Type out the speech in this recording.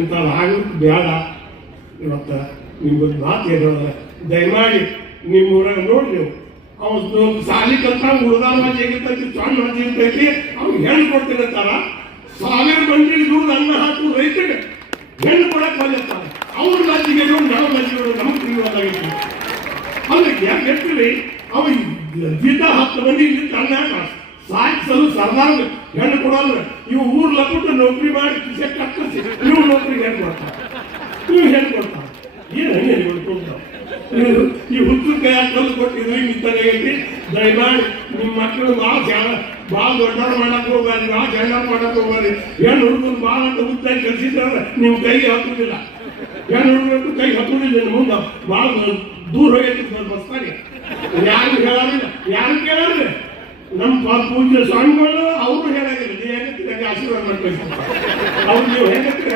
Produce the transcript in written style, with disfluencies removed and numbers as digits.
ಇಂಥದ್ದು ಆಗೋದು ಬೇಡ. ಇವತ್ತು ನಿಮ್ಗೊಂದು ಮಾತು ಹೇಳೋದ, ದಯಮಾಡಿ ನಿಮ್ಮ ಊರಾಗ ನೋಡಿ ನೀವು, ಅವನು ಸಾಲಿ ಕಲ್ತ ಉಳ್ದಾರ ಮಜೆ ಇರ್ತೈತಿ, ಸಣ್ಣ ಮಜೆ ಇರ್ತೈತಿ, ಅವ್ನು ಹೆಣ್ಣು ಕೊಡ್ತಿರ್ತಾರ. 1000 ಮಂದಿಗೆ ದುಡ್ದು ಅನ್ನ ಹಾಕು ರೈತರಿಗೆ ಹೆಣ್ಣು ಕೊಡಕ್ಕೆ ಬಂದಿರ್ತಾರೆ. ಅವ್ರ ಲಜ್ಜಿಗೆ ನಾವು ಲಜ್ಜಿಗಳು ನಮಗೆ ತಿಳಿಯೋದಾಗಿತ್ತು. ಅದಕ್ಕೆ ಯಾಕೆ ಹೇಳ್ತೀವಿ, ಅವ ಜಿದ್ದ 10 ಮಂದಿ ಇಲ್ಲಿ ತಂದ ಸಾಯಿಸಲು ಸರ್ದಾರ ಹೆಣ್ಣು ಕೊಡೋಲ್ಲ. ಇವು ಊರ್ ಲಪಟ್ಟು ನೌಕರಿ ಮಾಡಿ ಕಿಸೆ ಕಟ್ಟಿಸಿ ನೀವು ನೌಕರಿಗೆ ಹೆಣ್ಣು ಕೊಡ್ತಾರೆ, ನೀವು ಹೆಣ್ಣು ಕೊಡ್ತಾರೆ. ಏನು ಹಂಗೆ ಕೊಡ್ತಾವ ಈ ಹುಟ್ಟು ಕೈ ಕಲ್ಲು ಕೊಟ್ಟಿದ್ರಿ ನಿಂತಾಗೈತಿ. ದಯಮಾಡಿ ನಿಮ್ಮ ಮಕ್ಕಳು ಭಾಳ ದೊಡ್ಡವ್ರು ಮಾಡಕ್ ಹೋಗ್ಬಾರ್ದು, ಭಾಳ ಜಂಡರ್ ಮಾಡಕ್ ಹೋಗ್ಬಾರ್ದು. ಹೆಣ್ಣು ಹುಡುಗರು ಭಾಳ ಅಂತ ಉದ್ದಾಗಿ ಕಲಿಸಿದ್ರೆ ನಿಮ್ಮ ಕೈಗೆ ಹತ್ತುದಿಲ್ಲ. ಹೆಣ್ಣು ಹುಡುಗರು ಕೈ ಹತ್ತುದಿಲ್ಲ, ಮುಂದೆ ಭಾಳ ದೂರ ಹೋಗೈತಿ ಬಸ್ತಾನೆ. ಯಾರು ಹೇಳೋದಿಲ್ಲ, ಯಾರು ಕೇಳೋದಿಲ್ಲ. ನಮ್ಮ ಪೂಜ್ಯ ಸ್ವಾಮಿಗಳು ಅವರು ಹೇಳೋದಿಲ್ಲ. ನೀವು ಹೆಂಗತ್ತೀರಿ ಆಶೀರ್ವಾದ ಮಾಡ್ಬೇಕು, ಅವ್ರು ನೀವು ಹೆಂಗತ್ತೀರಿ